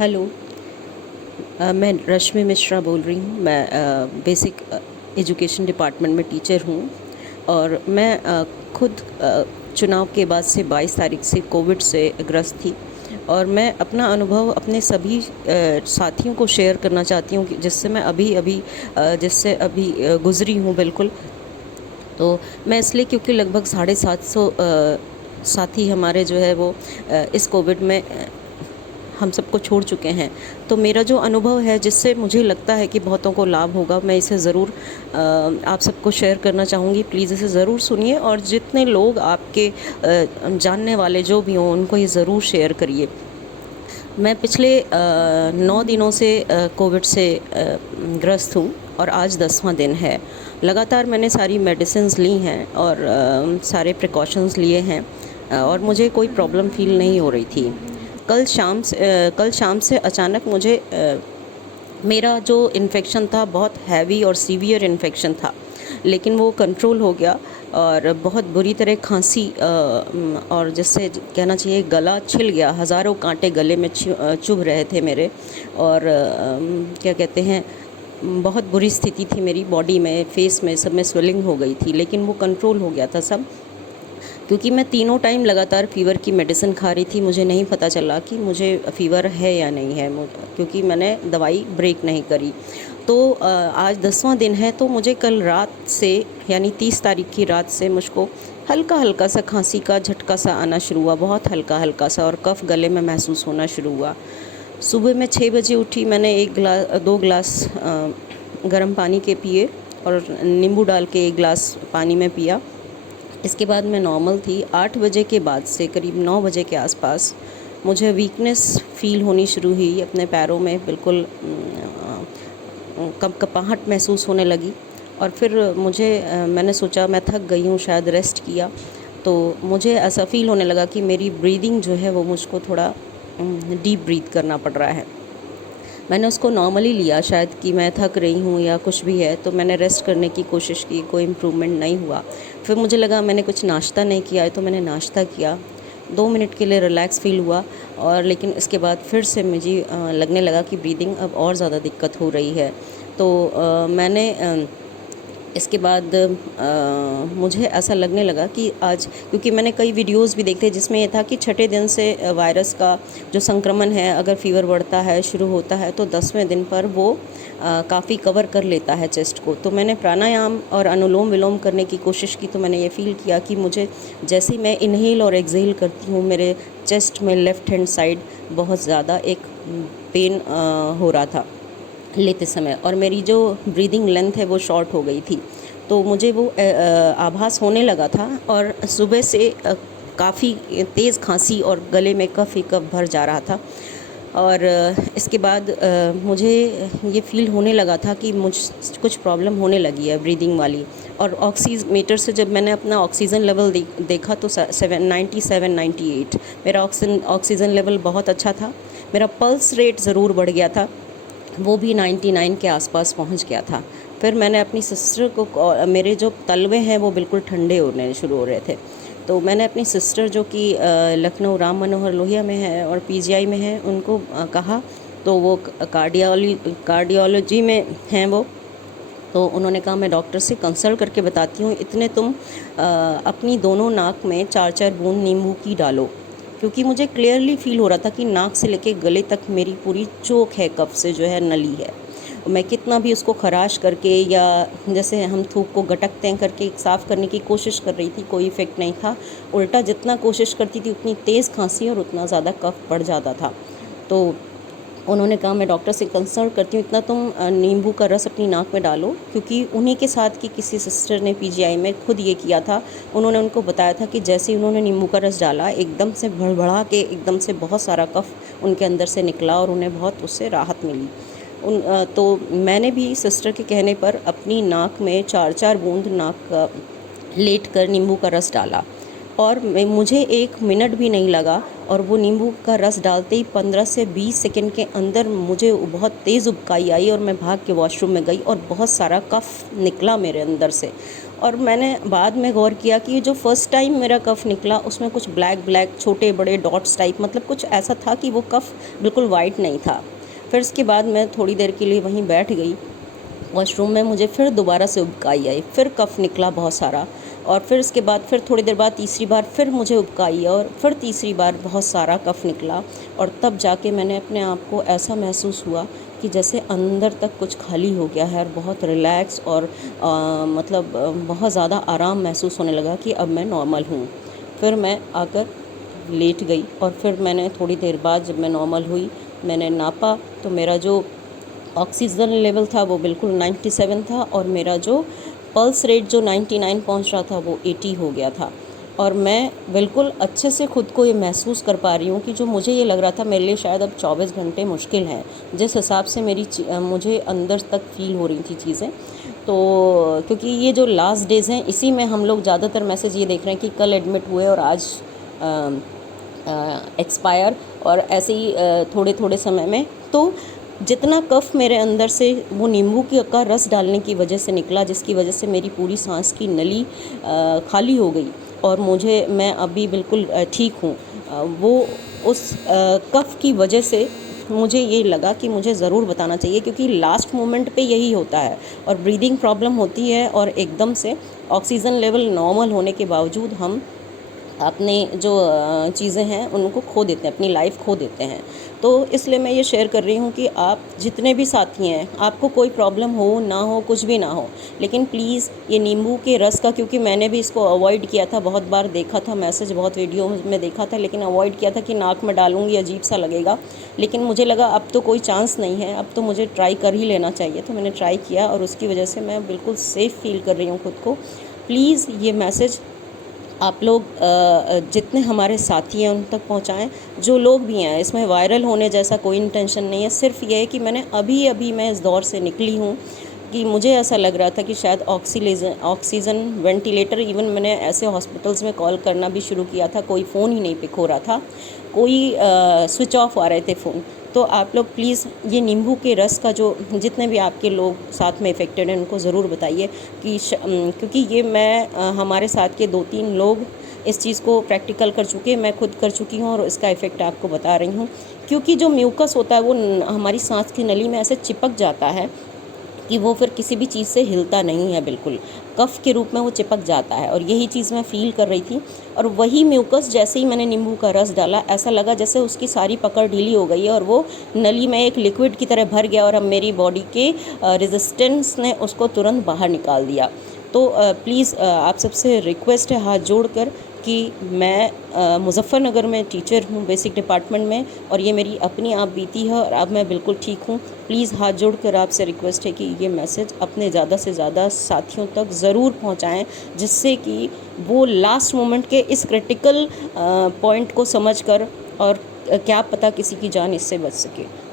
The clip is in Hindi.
हेलो। मैं रश्मि मिश्रा बोल रही हूँ। मैं बेसिक एजुकेशन डिपार्टमेंट में टीचर हूँ और मैं खुद चुनाव के बाद से 22 तारीख से कोविड से ग्रस्त थी और मैं अपना अनुभव अपने सभी साथियों को शेयर करना चाहती हूँ कि जिससे अभी गुज़री हूँ बिल्कुल। तो मैं इसलिए क्योंकि लगभग 750 साथी हमारे जो है वो इस कोविड में हम सबको छोड़ चुके हैं। तो मेरा जो अनुभव है जिससे मुझे लगता है कि बहुतों को लाभ होगा, मैं इसे ज़रूर आप सबको शेयर करना चाहूँगी। प्लीज़ इसे ज़रूर सुनिए और जितने लोग आपके जानने वाले जो भी हों उनको ये ज़रूर शेयर करिए। मैं पिछले 9 दिनों से कोविड से ग्रस्त हूँ और आज 10वां दिन है। लगातार मैंने सारी मेडिसिन्स ली हैं और सारे प्रिकॉशंस लिए हैं और मुझे कोई प्रॉब्लम फ़ील नहीं हो रही थी। कल शाम से अचानक मुझे मेरा जो इन्फेक्शन था बहुत हैवी और सीवियर इन्फेक्शन था, लेकिन वो कंट्रोल हो गया और बहुत बुरी तरह खांसी और जिससे कहना चाहिए गला छिल गया। हज़ारों कांटे गले में चुभ रहे थे मेरे और क्या कहते हैं, बहुत बुरी स्थिति थी मेरी बॉडी में, फेस में, सब में स्वेलिंग हो गई थी, लेकिन वो कंट्रोल हो गया था सब, क्योंकि मैं तीनों टाइम लगातार फ़ीवर की मेडिसिन खा रही थी। मुझे नहीं पता चला कि मुझे फ़ीवर है या नहीं है, क्योंकि मैंने दवाई ब्रेक नहीं करी। तो आज 10वां दिन है, तो मुझे कल रात से यानी 30 तारीख की रात से मुझको हल्का हल्का सा खांसी का झटका सा आना शुरू हुआ, बहुत हल्का हल्का सा, और कफ़ गले में महसूस होना शुरू हुआ। सुबह मैं 6 बजे उठी, मैंने 2 गिलास गर्म पानी के पिए और नींबू डाल के 1 गिलास पानी में पिया। इसके बाद मैं नॉर्मल थी। 8 बजे के बाद से करीब 9 बजे के आसपास मुझे वीकनेस फ़ील होनी शुरू हुई अपने पैरों में, बिल्कुल कपकपाहट महसूस होने लगी। और फिर मैंने सोचा मैं थक गई हूँ, शायद रेस्ट किया, तो मुझे ऐसा फ़ील होने लगा कि मेरी ब्रीदिंग जो है वो मुझको थोड़ा डीप ब्रीथ करना पड़ रहा है। मैंने उसको नॉर्मली लिया, शायद कि मैं थक रही हूँ या कुछ भी है, तो मैंने रेस्ट करने की कोशिश की, कोई इम्प्रूवमेंट नहीं हुआ। फिर मुझे लगा मैंने कुछ नाश्ता नहीं किया है, तो मैंने नाश्ता किया। 2 मिनट के लिए रिलैक्स फ़ील हुआ और लेकिन इसके बाद फिर से मुझे लगने लगा कि ब्रीदिंग अब और ज़्यादा दिक्कत हो रही है। तो मैंने इसके बाद मुझे ऐसा लगने लगा कि आज, क्योंकि मैंने कई वीडियोस भी देखे जिसमें ये था कि छठे दिन से वायरस का जो संक्रमण है, अगर फ़ीवर बढ़ता है, शुरू होता है, तो 10वें दिन पर वो काफ़ी कवर कर लेता है चेस्ट को। तो मैंने प्राणायाम और अनुलोम विलोम करने की कोशिश की, तो मैंने ये फ़ील किया कि मुझे जैसे ही मैं इन्हेल और एक्सहेल करती हूँ, मेरे चेस्ट में लेफ़्ट हैंड साइड बहुत ज़्यादा एक पेन हो रहा था लेते समय, और मेरी जो ब्रीदिंग लेंथ है वो शॉर्ट हो गई थी। तो मुझे वो आभास होने लगा था और सुबह से काफ़ी तेज़ खांसी और गले में कफ़ ही कफ़ भर जा रहा था। और इसके बाद मुझे ये फ़ील होने लगा था कि कुछ प्रॉब्लम होने लगी है ब्रीदिंग वाली। और ऑक्सीमीटर से जब मैंने अपना ऑक्सीजन लेवल देखा तो 97-98 मेरा ऑक्सीजन लेवल बहुत अच्छा था। मेरा पल्स रेट ज़रूर बढ़ गया था, वो भी 99 के आसपास पहुंच गया था। फिर मैंने अपनी सिस्टर को, मेरे जो तलवे हैं वो बिल्कुल ठंडे होने शुरू हो रहे थे, तो मैंने अपनी सिस्टर जो कि लखनऊ राम मनोहर लोहिया में है और पीजीआई में है, उनको कहा, तो वो कार्डियोलॉजी में हैं वो, तो उन्होंने कहा मैं डॉक्टर से कंसल्ट करके बताती हूँ, इतने तुम अपनी दोनों नाक में 4-4 बूंद नींबू की डालो, क्योंकि मुझे क्लियरली फ़ील हो रहा था कि नाक से लेके गले तक मेरी पूरी चोक है, कफ से जो है नली है। मैं कितना भी उसको खराश करके या जैसे हम थूक को गटकते हैं करके साफ़ करने की कोशिश कर रही थी, कोई इफ़ेक्ट नहीं था। उल्टा जितना कोशिश करती थी उतनी तेज़ खांसी और उतना ज़्यादा कफ बढ़ जाता था। तो उन्होंने कहा मैं डॉक्टर से कंसल्ट करती हूँ, इतना तुम नींबू का रस अपनी नाक में डालो, क्योंकि उन्हीं के साथ की किसी सिस्टर ने पीजीआई में खुद ये किया था। उन्होंने उनको बताया था कि जैसे ही उन्होंने नींबू का रस डाला, एकदम से भड़बड़ा के एकदम से बहुत सारा कफ उनके अंदर से निकला और उन्हें बहुत उससे राहत मिली। तो मैंने भी सिस्टर के कहने पर अपनी नाक में 4-4 बूंद लेट कर नींबू का रस डाला और मुझे 1 मिनट भी नहीं लगा, और वो नींबू का रस डालते ही 15 से 20 सेकंड के अंदर मुझे बहुत तेज़ उबकाई आई और मैं भाग के वॉशरूम में गई और बहुत सारा कफ़ निकला मेरे अंदर से। और मैंने बाद में गौर किया कि जो फर्स्ट टाइम मेरा कफ़ निकला उसमें कुछ ब्लैक ब्लैक छोटे बड़े डॉट्स टाइप, मतलब कुछ ऐसा था कि वो कफ़ बिल्कुल वाइट नहीं था। फिर उसके बाद मैं थोड़ी देर के लिए वहीं बैठ गई। वॉशरूम में मुझे फिर दोबारा से उबकाई आई, फिर कफ़ निकला बहुत सारा, और फिर इसके बाद फिर थोड़ी देर बाद तीसरी बार फिर मुझे उबकाई और फिर तीसरी बार बहुत सारा कफ़ निकला। और तब जाके मैंने अपने आप को ऐसा महसूस हुआ कि जैसे अंदर तक कुछ खाली हो गया है और बहुत रिलैक्स और मतलब बहुत ज़्यादा आराम महसूस होने लगा कि अब मैं नॉर्मल हूँ। फिर मैं आकर लेट गई और फिर मैंने थोड़ी देर बाद जब मैं नॉर्मल हुई, मैंने नापा तो मेरा जो ऑक्सीजन लेवल था वो बिल्कुल 97 था, और मेरा जो पल्स रेट जो 99 पहुंच रहा था वो 80 हो गया था। और मैं बिल्कुल अच्छे से खुद को ये महसूस कर पा रही हूँ कि जो मुझे ये लग रहा था मेरे लिए शायद अब 24 घंटे मुश्किल हैं, जिस हिसाब से मुझे अंदर तक फील हो रही थी चीज़ें। तो क्योंकि ये जो लास्ट डेज़ हैं इसी में हम लोग ज़्यादातर मैसेज ये देख रहे हैं कि कल एडमिट हुए और आज एक्सपायर, और ऐसे ही थोड़े थोड़े समय में। तो जितना कफ़ मेरे अंदर से वो नींबू का रस डालने की वजह से निकला, जिसकी वजह से मेरी पूरी सांस की नली खाली हो गई और मैं अभी बिल्कुल ठीक हूँ। वो उस कफ़ की वजह से मुझे ये लगा कि मुझे ज़रूर बताना चाहिए, क्योंकि लास्ट मोमेंट पे यही होता है और ब्रीदिंग प्रॉब्लम होती है और एकदम से ऑक्सीजन लेवल नॉर्मल होने के बावजूद हम अपने जो चीज़ें हैं उनको खो देते हैं, अपनी लाइफ खो देते हैं। तो इसलिए मैं ये शेयर कर रही हूँ कि आप जितने भी साथी हैं, आपको कोई प्रॉब्लम हो ना हो, कुछ भी ना हो, लेकिन प्लीज़ ये नींबू के रस का, क्योंकि मैंने भी इसको अवॉइड किया था, बहुत बार देखा था मैसेज, बहुत वीडियो में देखा था, लेकिन अवॉइड किया था कि नाक में डालूंगी अजीब सा लगेगा। लेकिन मुझे लगा अब तो कोई चांस नहीं है, अब तो मुझे ट्राई कर ही लेना चाहिए। तो मैंने ट्राई किया और उसकी वजह से मैं बिल्कुल सेफ़ फील कर रही हूँ खुद को। प्लीज़ ये मैसेज आप लोग जितने हमारे साथी हैं उन तक पहुंचाएं, जो लोग भी हैं। इसमें वायरल होने जैसा कोई इंटेंशन नहीं है, सिर्फ ये है कि मैं इस दौर से निकली हूँ कि मुझे ऐसा लग रहा था कि शायद ऑक्सीजन वेंटिलेटर, इवन मैंने ऐसे हॉस्पिटल्स में कॉल करना भी शुरू किया था, कोई फ़ोन ही नहीं पिक हो रहा था, कोई स्विच ऑफ आ रहे थे फ़ोन। तो आप लोग प्लीज़ ये नींबू के रस का, जो जितने भी आपके लोग साथ में इफ़ेक्टेड हैं उनको ज़रूर बताइए कि क्योंकि ये हमारे साथ के 2-3 लोग इस चीज़ को प्रैक्टिकल कर चुके हैं, मैं खुद कर चुकी हूँ और इसका इफ़ेक्ट आपको बता रही हूँ। क्योंकि जो म्यूकस होता है वो हमारी सांस की नली में ऐसे चिपक जाता है कि वो फिर किसी भी चीज़ से हिलता नहीं है, बिल्कुल कफ के रूप में वो चिपक जाता है। और यही चीज़ मैं फ़ील कर रही थी, और वही म्यूकस जैसे ही मैंने नींबू का रस डाला, ऐसा लगा जैसे उसकी सारी पकड़ ढीली हो गई है और वो नली में एक लिक्विड की तरह भर गया, और अब मेरी बॉडी के रेजिस्टेंस ने उसको तुरंत बाहर निकाल दिया। तो प्लीज़ आप सबसे रिक्वेस्ट है हाथ जोड़कर कि मैं मुज़फ़्फ़रनगर में टीचर हूँ, बेसिक डिपार्टमेंट में, और ये मेरी अपनी आप बीती है और अब मैं बिल्कुल ठीक हूँ। प्लीज़ हाथ जोड़कर आपसे रिक्वेस्ट है कि ये मैसेज अपने ज़्यादा से ज़्यादा साथियों तक ज़रूर पहुँचाएँ, जिससे कि वो लास्ट मोमेंट के इस क्रिटिकल पॉइंट को समझकर, और क्या पता किसी की जान इससे बच सके।